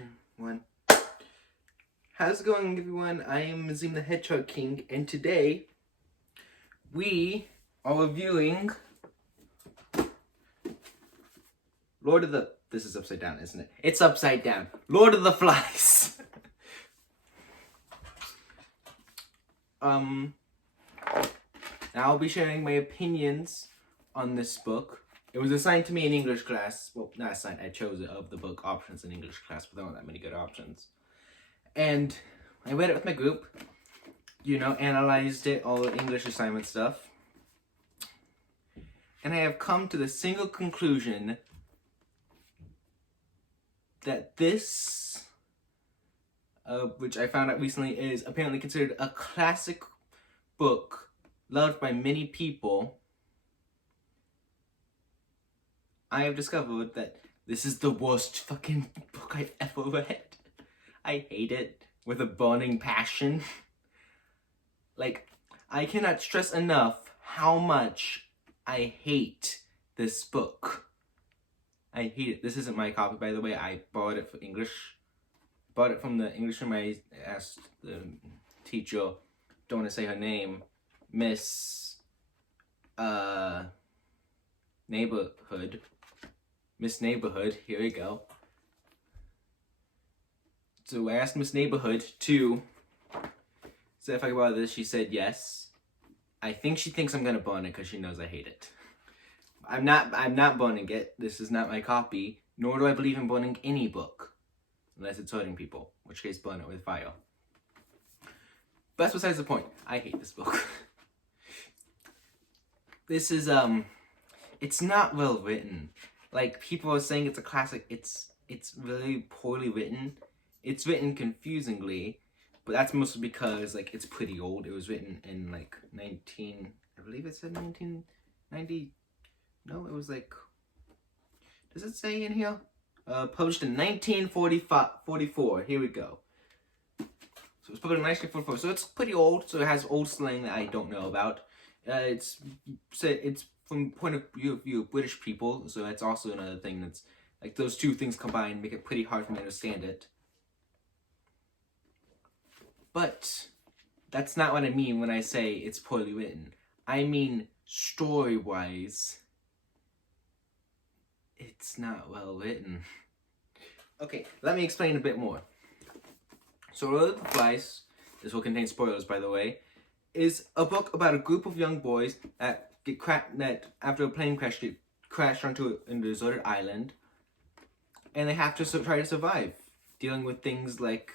2, 1. How's it going, everyone? I am Mazim the Hedgehog King, and today we are reviewing Lord of the... This is upside down, isn't it? It's upside down. Lord of the Flies. Now I'll be sharing my opinions on this book. It was assigned to me in English class. Well, not assigned, I chose it of the book options in English class, but there weren't that many good options. And I read it with my group, analyzed it, all the English assignment stuff. And I have come to the single conclusion that this, which I found out recently, is apparently considered a classic book loved by many people. I have discovered that this is the worst fucking book I've ever read. I hate it with a burning passion. I cannot stress enough how much I hate this book. I hate it. This isn't my copy, by the way. I bought it for English. Bought it from the English room. I asked the teacher, don't want to say her name, Miss Neighborhood, here we go. So I asked Miss Neighborhood to say if I could borrow this. She said yes. I think she thinks I'm gonna burn it because she knows I hate it. I'm not burning it. This is not my copy, nor do I believe in burning any book. Unless it's hurting people, in which case burn it with fire. But that's besides the point. I hate this book. This is, it's not well written. People are saying it's a classic. It's really poorly written. It's written confusingly, but that's mostly because, it's pretty old. It was written in, I believe it said 1990. No, it was, does it say in here? Published in 1944. Here we go. So it was published in 1944. So it's pretty old, so it has old slang that I don't know about. It's from the point of view of British people, so that's also another thing that's, those two things combined make it pretty hard for me to understand it. But that's not what I mean when I say it's poorly written. I mean, story-wise, it's not well written. Okay, let me explain a bit more. So, Lord of the Flies, this will contain spoilers, by the way, is a book about a group of young boys that after a plane crash, get crashed onto a deserted island, and they have to try to survive, dealing with things like,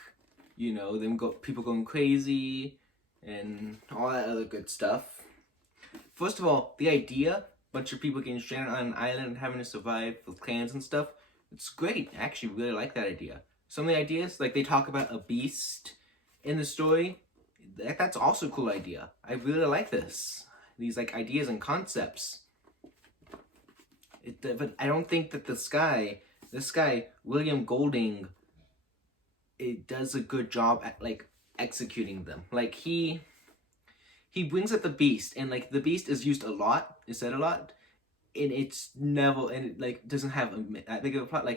people going crazy, and all that other good stuff. First of all, the idea, a bunch of people getting stranded on an island and having to survive with clans and stuff, it's great. I actually really like that idea. Some of the ideas, they talk about a beast in the story, that's also a cool idea. I really like this. These, ideas and concepts. But I don't think that this guy, William Golding, it does a good job at, executing them. He brings up the beast, and, the beast is used a lot, is said a lot, and it's never, and it, doesn't have that big of a plot.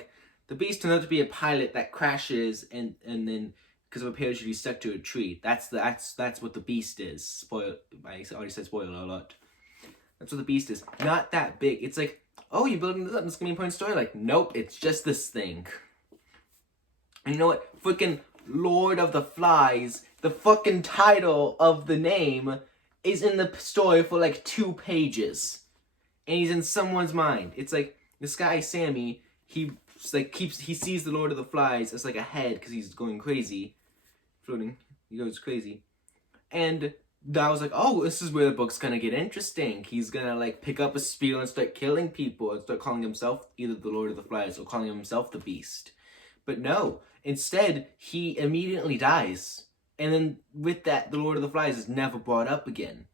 The beast turned out to be a pilot that crashes, and then, because of a parachute, he's stuck to a tree. That's what the beast is. I already said spoiler alert. That's what the beast is. Not that big. It's oh, you're building this up, it's gonna be a important story. Nope, it's just this thing. And you know what? Freaking Lord of the Flies, the fucking title of the name, is in the story for 2 pages. And he's in someone's mind. It's this guy, Sammy, he sees the Lord of the Flies as a head because he's going crazy. Floating. He goes crazy. And I was oh, this is where the book's gonna get interesting. He's gonna pick up a spear and start killing people and start calling himself either the Lord of the Flies or calling himself the Beast. But no, instead he immediately dies. And then with that, the Lord of the Flies is never brought up again.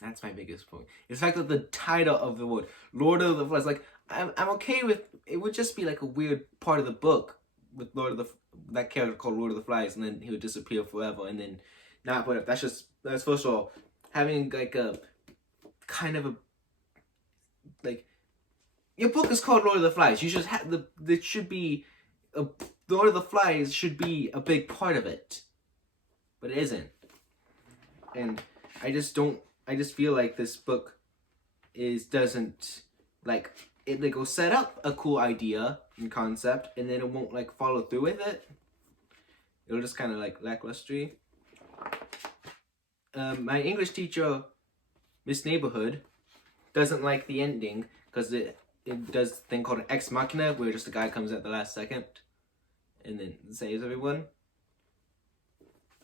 That's my biggest point. It's the fact that the title of the word, Lord of the Flies, I'm okay with, it would just be a weird part of the book with that character called Lord of the Flies, and then he would disappear forever, and then not, but that's first of all, having a kind of like, your book is called Lord of the Flies. You should have it should be a Lord of the Flies should be a big part of it, but it isn't. And I just feel like this book doesn't like it. Like, will set up a cool idea and concept, and then it won't like follow through with it. It'll just kind of like lackluster. My English teacher, Miss Neighborhood, doesn't like the ending because it does a thing called an ex machina, where just a guy comes at the last second and then saves everyone.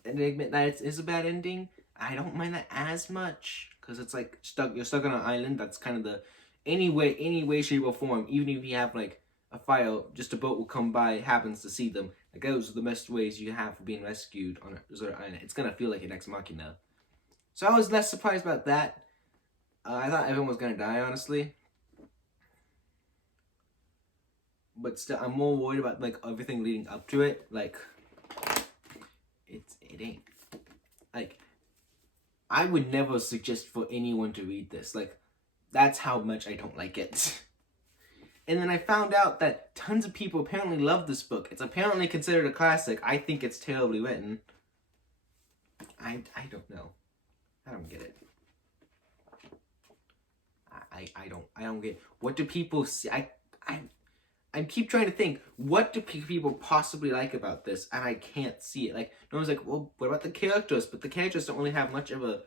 And I admit that it is a bad ending. I don't mind that as much because it's like you're stuck on an island. That's kind of the any way, shape, or form. Even if you have like a fire, just a boat will come by, happens to see them. Like, those are the best ways you have for being rescued on a desert island. It's gonna feel like an ex machina. So I was less surprised about that. I thought everyone was gonna die, honestly. But still, I'm more worried about like everything leading up to it. Like, it ain't like, I would never suggest for anyone to read this. Like, that's how much I don't like it. And then I found out that tons of people apparently love this book. It's apparently considered a classic. I think it's terribly written. I don't know. I don't get it. I don't get it. What do people see? I keep trying to think, what do people possibly like about this? And I can't see it. Like, no one's like, well, what about the characters? But the characters don't really have much of a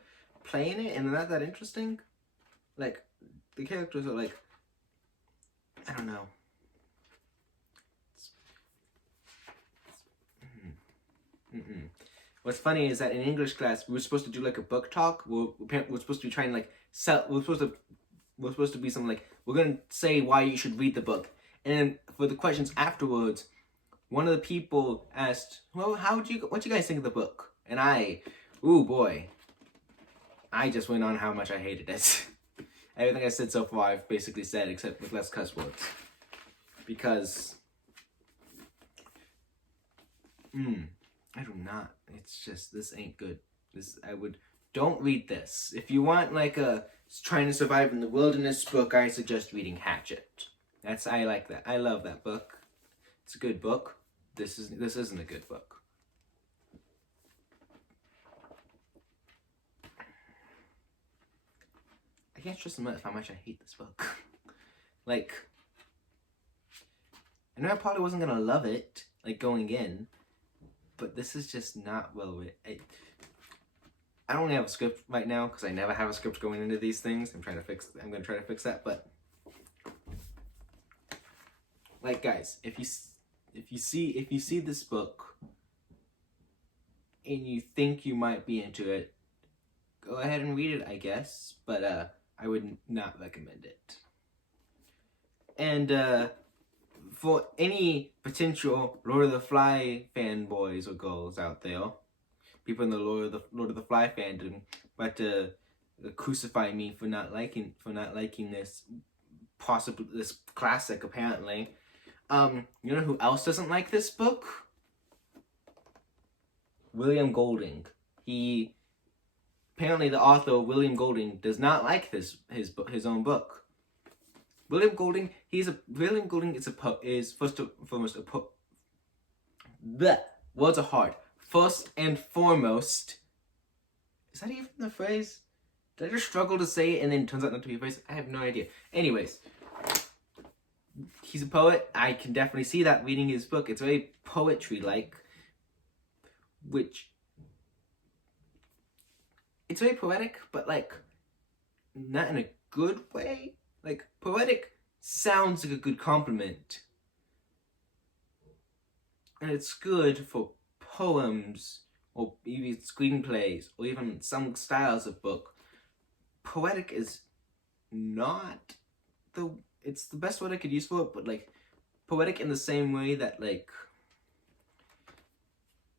play in it, and they're not that interesting. Like, the characters are like, I don't know. What's funny is that in English class, we were supposed to do like a book talk. We're supposed to be trying to like sell. We're supposed to be something like, we're gonna say why you should read the book. And then for the questions afterwards, one of the people asked, well, what you guys think of the book? And ooh boy, I just went on how much I hated it. Everything I said so far, I've basically said, except with less cuss words. Because, I do not. It's just, this ain't good. Don't read this. If you want like a trying to survive in the wilderness book, I suggest reading Hatchet. I like that. I love that book. It's a good book. This isn't a good book. I can't stress enough how much I hate this book. Like, I know I probably wasn't gonna love it, like, going in, but this is just not well written. I don't have a script right now because I never have a script going into these things. I'm gonna try to fix that. But like, guys, if you see this book and you think you might be into it, go ahead and read it, I guess. But I would not recommend it. And for any potential Lord of the Fly fanboys or girls out there, people in the Lord of the Fly fandom, but crucify me for not liking this classic. Apparently, you know who else doesn't like this book? William Golding. Apparently the author William Golding does not like his own book. William Golding is first and foremost a poet. Bleh, words are hard. First and foremost, is that even the phrase? Did I just struggle to say it and then it turns out not to be a phrase? I have no idea. Anyways, he's a poet. I can definitely see that reading his book. It's very poetry-like, which it's very poetic, but like not in a good way. Like, poetic sounds like a good compliment, and it's good for poems or even screenplays or even some styles of book. Poetic is not it's the best word I could use for it, but like poetic in the same way that like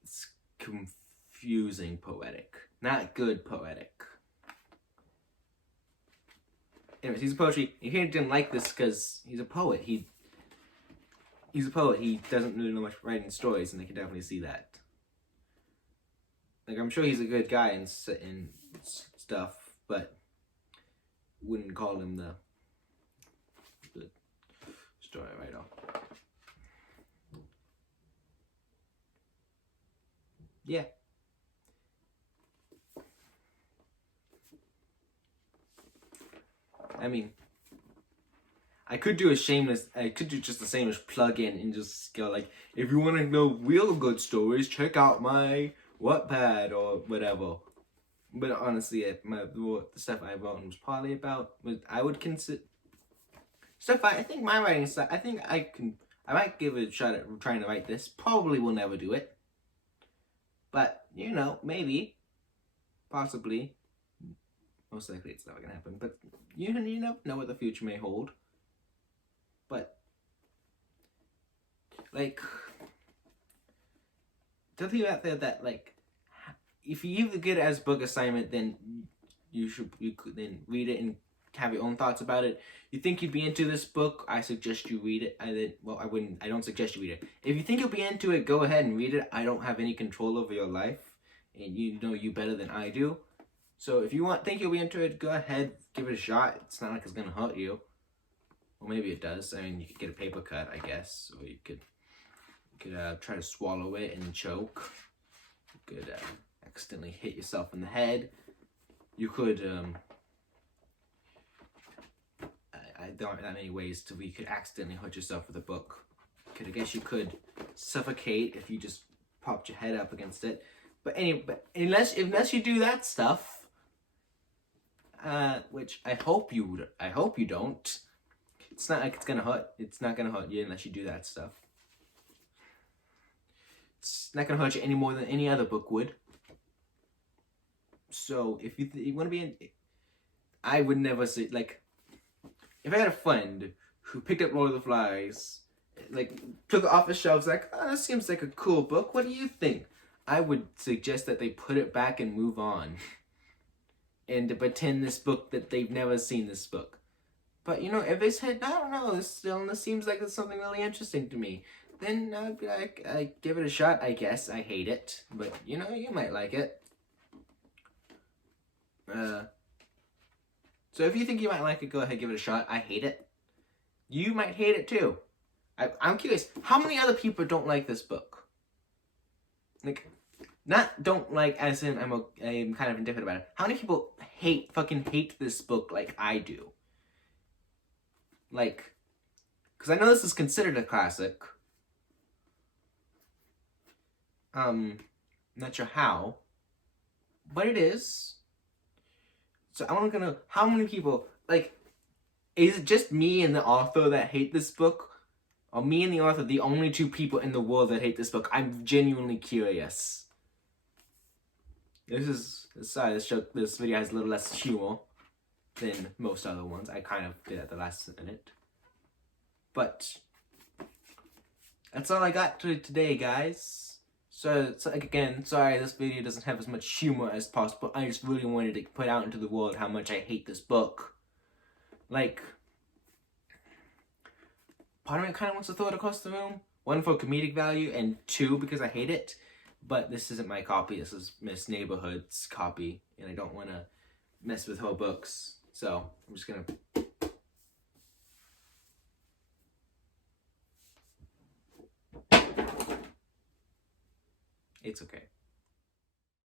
it's confusing poetic, not good poetic. Anyways, he's a poetry. He didn't like this because he's a poet. He's a poet. He doesn't really know much writing stories, and I can definitely see that. Like, I'm sure he's a good guy and stuff, but wouldn't call him the story right off. Yeah. I mean, I could do just the same as plug in and just go like, if you want to know real good stories, check out my Wattpad or whatever. But honestly, the stuff I wrote was probably about, I would consider, I think my writing stuff, I might give it a shot at trying to write this. Probably will never do it. But, you know, maybe, possibly, most likely it's never gonna happen. But you never know what the future may hold. But, like, the thing out there that, like, if you get it as book assignment, then you could then read it and have your own thoughts about it. You think you'd be into this book, I suggest you read it. I don't suggest you read it. If you think you'll be into it, go ahead and read it. I don't have any control over your life, and you know you better than I do. So if you think you'll be into it, go ahead, give it a shot. It's not like it's gonna hurt you. Well, maybe it does. I mean, you could get a paper cut, I guess, or you could try to swallow it and choke. You could accidentally hit yourself in the head. You could there aren't that many ways you could accidentally hurt yourself with a book. I guess you could suffocate if you just popped your head up against it. But unless you do that stuff, which I hope you don't. It's not like it's gonna hurt. It's not gonna hurt you unless you do that stuff. It's not gonna hurt you any more than any other book would. So if you want to be in, I would never say, like, if I had a friend who picked up Lord of the Flies, like, took it off the shelves, like, oh, that seems like a cool book. What do you think? I would suggest that they put it back and move on. And to pretend that they've never seen this book. But, you know, if they said, I don't know, this seems like it's something really interesting to me, then I'd be like, I give it a shot, I guess. I hate it. But, you know, you might like it. So if you think you might like it, go ahead, give it a shot. I hate it. You might hate it too. I'm curious, how many other people don't like this book? Like, not don't like as in I'm kind of indifferent about it. How many people fucking hate this book like I do? Like, because I know this is considered a classic. Not sure how, but it is. So I want to know how many people, like, is it just me and the author that hate this book? Or me and the author the only two people in the world that hate this book? I'm genuinely curious. This video has a little less humor than most other ones. I kind of did at the last minute. But that's all I got today, guys. So again, sorry this video doesn't have as much humor as possible. I just really wanted to put out into the world how much I hate this book. Like, part of me kind of wants to throw it across the room. 1, for comedic value, and 2, because I hate it. But this isn't my copy. This is Miss Neighborhood's copy, and I don't want to mess with her books. So I'm just gonna. It's okay.